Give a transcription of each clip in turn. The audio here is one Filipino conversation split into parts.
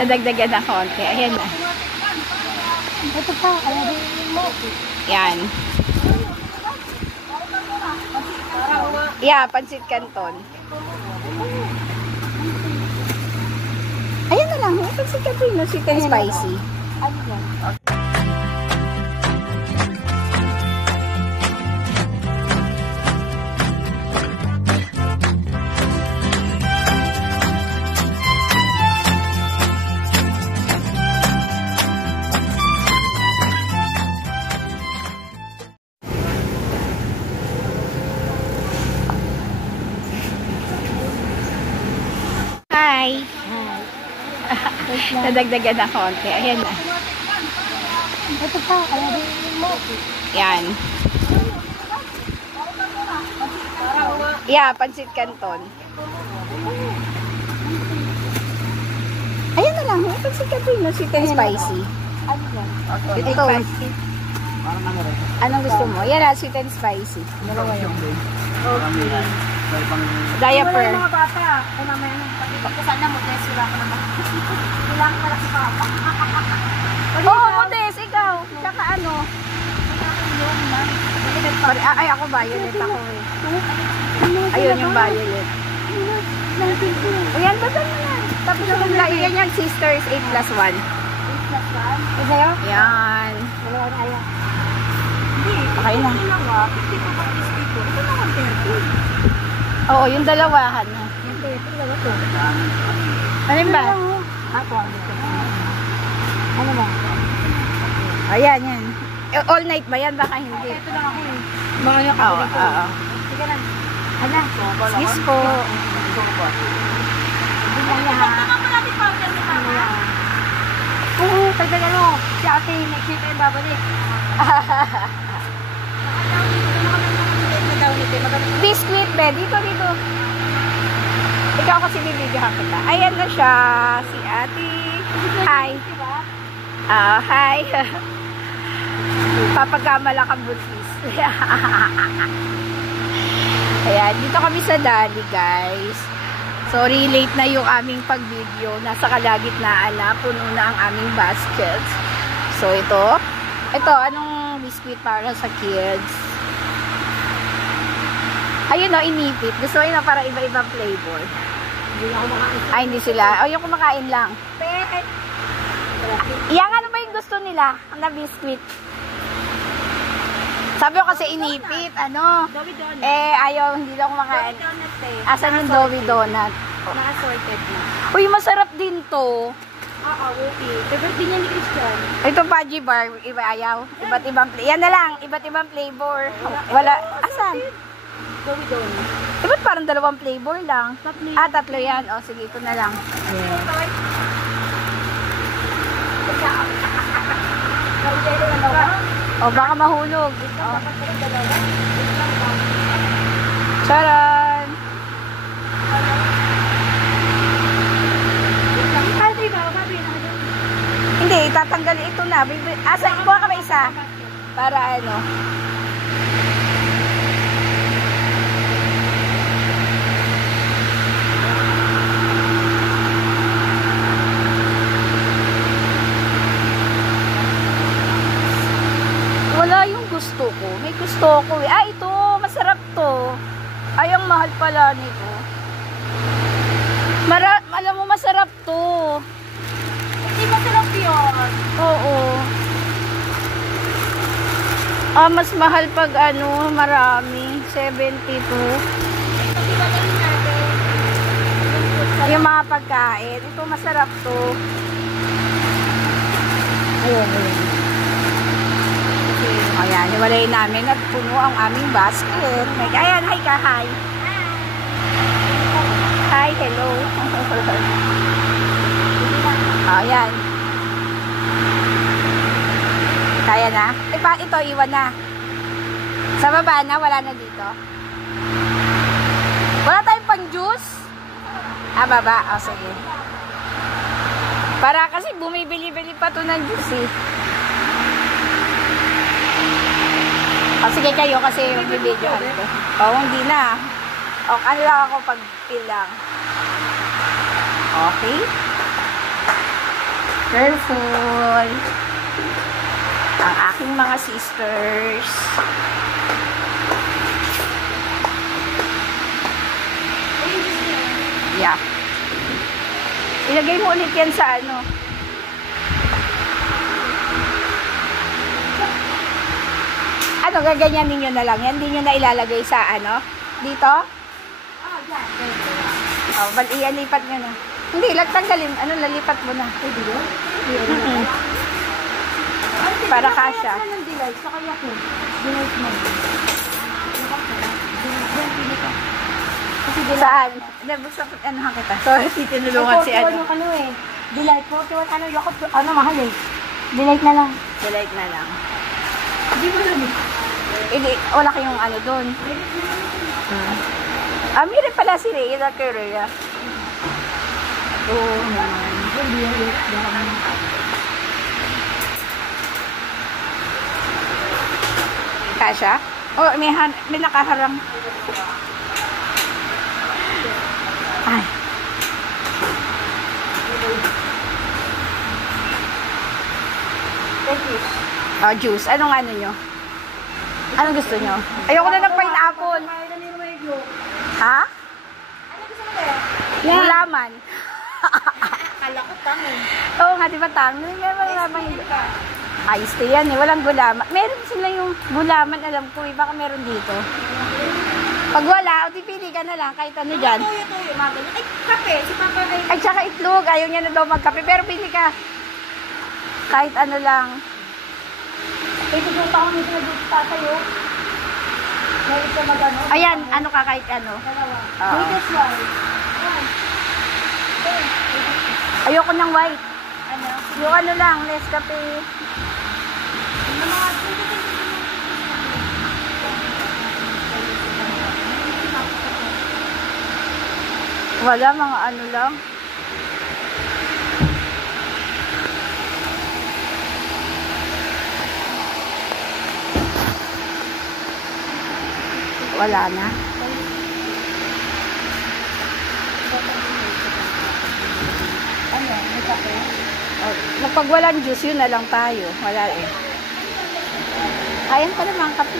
Nadagdagan na konti. Ayan na. Ito pa, Yan. Yeah, pansit canton. Ayan na lang. Pansit canton na sweet and spicy. ano yan? Hi! Nadagdagan na konti. Ayan na. Ito pa, Yan. Yeah, pansit canton. Ayan na lang. Pansit canton na sweet and spicy. ano yan? Ito. Anong gusto mo? Yan na, sweet and spicy. Dalawa yun. Diaper. Mga bata, ay mamaya nang pag-ibig ko sana mo, guys, wala ka naman. Kailangan pala si Papa. Oo, Modes, ikaw. Tsaka ano? Ay, ako violet ako eh. Ayun yung violet. Ayan, bata mo na. Tapos yung yan yung sisters 8+1. 8+1? Isa yun? Yan. Dalawa na ayaw. Okay na. Ito na 130. Oo, yung dalawahan. Yung 30, dalawa to. Ano ba? Ako, ano ba? Ayan, yan. All night ba yan? Baka hindi. Ito lang ako eh. Mga yung Oo, kapatid ko. oo. Sige na. Hala. Yes po. Hindi lang yan ha. Ito nga pala di powder ni Mama. Oo, pagdag ano. Si ate, next week tayo babalik. Biscuit, be. Dito. Ikaw kasi bibigyan kita. Ayan na siya. Si ate. Hi. Hi. Papagamala ka buntis. Ayan, dito kami sa Dali, guys. Sorry, late na yung aming pag-video. Nasa kalagitnaan na. Puno na ang aming basket. So, ito. Anong biscuit para sa kids? Ayun o, inipit. Gusto ko yun para iba-ibang flavor. Hindi ako makain. Ay, hindi sila. O, yung kumakain lang. Yang ano ba yung gusto nila? Na biscuit. Sabi ko kasi inipit. Ano? Dobi donut. Ayaw, hindi daw kumakain. Dobi donut eh. Asan yung Dobi donut? Naka-sorted na. Uy, masarap din to. Oo, wupi. Favorite din yan ni Christian. Ito Pudgy Bar. Iba ayaw. Iba't ibang flavor. Yan na lang. Iba't ibang flavor. Wala. Asan? Dobi donut. Iba't parang dalawang flavor lang. Tatlo. Tatlo yan. O, sige, ito na lang. O, baka mahulog. O. Charan! Hindi, tatanggal ito na. Asa, kuha ka ba isa? Para ano? Wala yung gusto ko. May gusto ko eh. Ito. Masarap to. Ay, ang mahal pala nito. Alam mo, masarap to. Hindi masarap yun. Oo. Mas mahal pag ano, marami. 72. Yung mga pagkain. Ito, masarap to. Ayun. Ayan, iwalay namin at puno ang aming basket. Ayan, hi ka, hi. Hi, hello. Ayan. Kaya na? Ito, iwan na. Sa baba na, wala na dito. Wala tayong pang-juice? Baba. O, sige. Para kasi bumibili-bili pa to ng juice eh. O, sige kayo kasi magbibidyoan ko. O, hindi na. O, ano lang ako pag-fill lang. Okay? Careful. Ang aking mga sisters. Yeah. Ilagay mo ulit yan sa ano. Ano, gaganyanin nyo na lang yan? Hindi nyo na ilalagay sa ano? Dito? Oh, iyan, lipat nyo na. Hindi, tanggalin. Ano, lalipat mo na. Para kasha. Saan? Ano kita? So, titinulungan si ano. Ano eh. Delight 41 ano, yakot. Ano, mahal eh. Delight na lang. Delight na lang. Hindi mo lang eh. Hindi, wala kayong ano doon. Meron pala si Rhea na kay Rhea. Oo naman. Kasha? Oh, may nakaharang. Ay. Oh, juice. Anong ano nyo? Anong gusto nyo? Ayoko na ng pineapple. Ha? Gulaman. Akala ko tangon. Oo nga, diba tangon? Ayos to yan eh. Walang gulaman. Meron sila yung gulaman, alam ko eh. Baka meron dito. Pag wala, o pipili ka na lang kahit ano dyan. Tuyo, magaling. Ay, kape. Si Papa ay... Ay, tsaka itlog. Ayaw niya na daw magkape. Pero pili ka. Kahit ano lang. Ito yung taon nito na dito tatayo. Meron siya magano. Ayan, ano ka kahit ano. Dalawa. Oo. This one. Ayoko ng white. Ano? Yung ano lang, Nescafe. Wala, mga ano lang. Wala na. Ano? May kape? Pag walang juice, yun na lang tayo. Wala eh. Ayan pa naman, kape.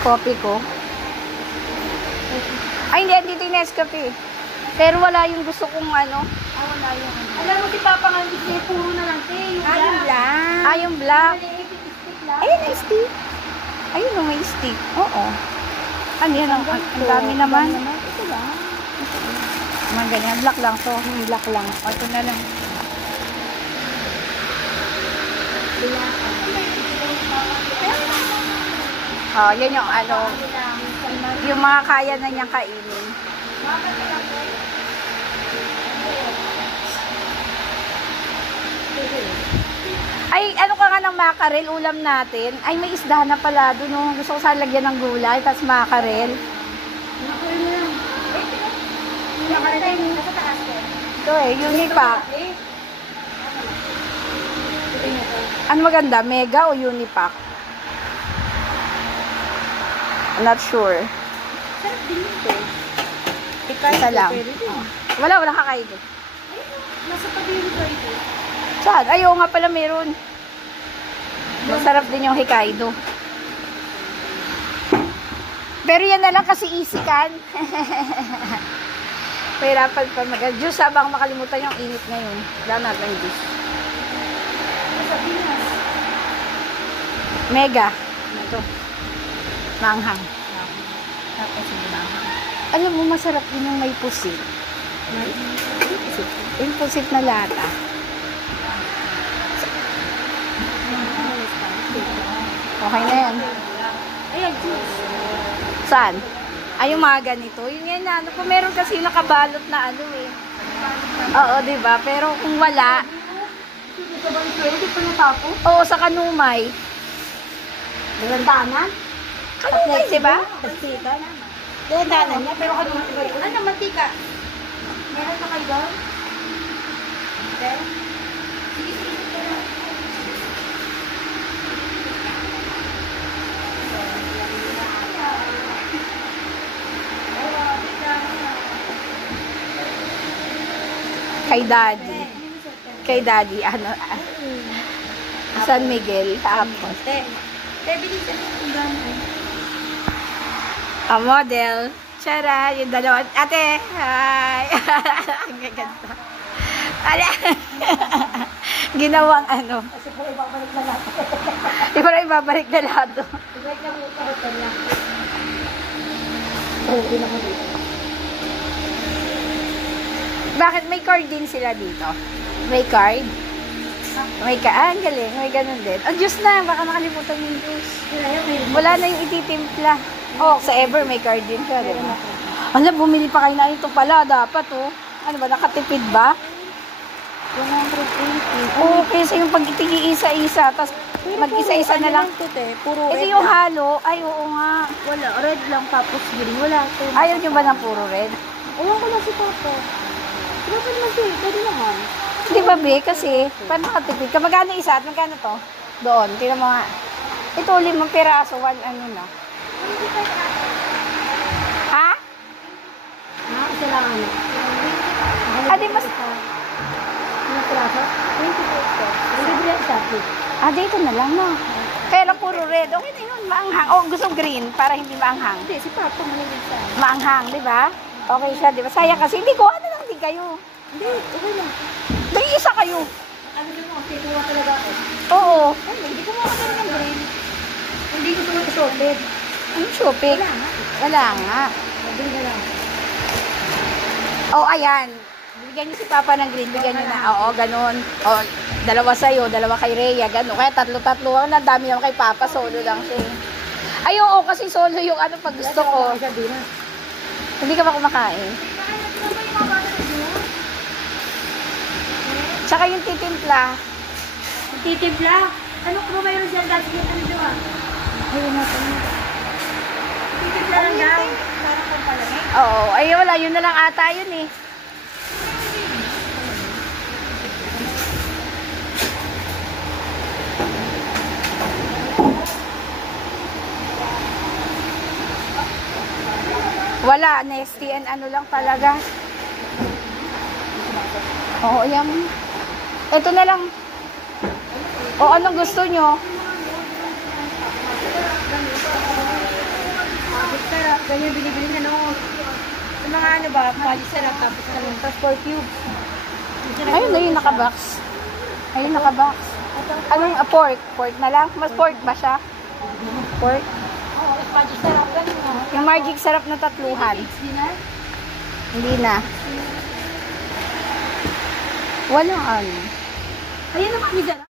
Coffee ko. Ay, hindi. Dito yung Nescafe. Pero wala yung gusto kong ano. Wala yung ano. Alam mo si Papa nga, hindi puro na lang. Yung black. Yung black. Maliit, stick lang. Ayun, may stick. Ayun, may stick. Oo. Ano yan? Ang dami naman. Ito lang. Mga ganyan. Black lang to. Black lang. O, ito na lang. Oh, yan yung ano. Yung mga kaya na niyang kainin. Ay, ano ka nga ng mackerel, ulam natin. Ay, may isda na pala doon. No? Gusto ko sana lagyan ng gulay, tapos mackerel. Ito eh, Unipack. Ano maganda, Mega o Unipack? I'm not sure. Sarap din ito. Isa lang. Wala kakain eh. Nasa tabi yung ito. Saan? Ayaw nga pala meron. Masarap din yung Hokkaido. Pero yan na lang kasi easy kan. Pahirapan pa mag-juice habang makalimutan yung init ngayon. Wala natin juice. Mega. Ito. Manghang. Tapos yung manghang. Alam mo, masarap din yung may pusit. Yung pusit na lata. Okay na yan. Ayan, juice. Saan? Ay, yung mga ganito. Yun yan na. Ano po, meron kasi nakabalot na ano eh. Oo, diba? Pero kung wala, Dito ba yung pwede? Dito yung tapo? oo, sa kanumay. Dalandanan? Kanumay, diba? Pasita. Dalandanan niya, pero kanumay ba yun? Ano, mantika? Meron na kayo doon? Okay. Sige, sige. Kay Daddy. Kay Daddy, ano, San Miguel, tapos. Te, bilisan mo yung gano'n. Ang model. Tara, yung dalawa. Ate, hi! Ang gaganda. Ala! Ginawang ano. Kasi puro ibabalik na lahat. Di ba na ibabalik na lahat to? Ibabalik na muna ako sa niya. Oo, na mo dito. Bakit may card din sila dito? May card? May ang galing. May ganun din. Oh, Diyos na. Baka makalimutan yung juice. Wala na yung ititimpla. Oh, sa Ever may card din siya, di ba? Ano, bumili pa kayo na ito pala. Dapat, oh. Ano ba, nakatipid ba? 180. Oo, kasi yung pag-isa-isa, tapos mag-isa-isa na lang. Puro Ito red yung lang. halo. Ay, oo nga. Wala, red lang tapos green. Wala. Ayaw nyo ba ng puro red? Ayaw ko lang si Papa. Dapat naman siya. Pwede naman. Hindi ba, be? Kasi, paano makatipid? Magkano isa at magkano to? Doon. Tingnan mo nga. Ito, 5 piraso. Ano na. Ha? Isa lang ano. Di mas... Ano piraso? 20 pesos. Libre ang sapi. Dito na lang, no? Kaya lang puro red. Okay na yun, maanghang. Oh, gusto green para hindi maanghang. Hindi, si Papa malamig sa akin. Maanghang, di ba? Okay siya, di ba? Sayang kasi, hindi, kuha na lang din kayo. Hindi, okay lang. Dahil isa kayo. Ano din mo, kinuha talaga ako. Oo. Ay, hindi ko makakala ng green. Hindi ko sumat solid. Anong shopping? Wala nga. Wala nga. Green na lang. Oh, ayan. Bigyan niyo si Papa ng green. Bigyan niyo na. Oo, ganun. Oh, dalawa sa'yo, dalawa kay Rhea. Ganun. Kaya tatlo-tatlo. Ang dami naman kay Papa. Solo lang siya. Ay, oo. Kasi solo yung ano pag gusto ko. Hindi ka ba kumakain? Tsaka yung titimpla. Titimpla? Ano kung mayroon siya dati yung ano diba? Ayun natin. Titimpla lang daw. Parang kung palamig. Oo. Ay, wala. Yun na lang ata yun eh. Wala. Nasty and ano lang talaga. Oo, yan. Ito na lang. O, anong gusto nyo? Sarap. Ganyan binibili na noon. Sa mga ano ba, pali sarap tapos talong. Tapos 4 cubes. Ayun na yung nakabox. Ayun, nakabox. Anong pork? Pork na lang? Mas pork ba siya? Pork? Oo, magic sarap. Ganun na. Yung magic sarap na tatluhan. Dinner? Hindi na. Walang ano. Ayan naman, may sarap.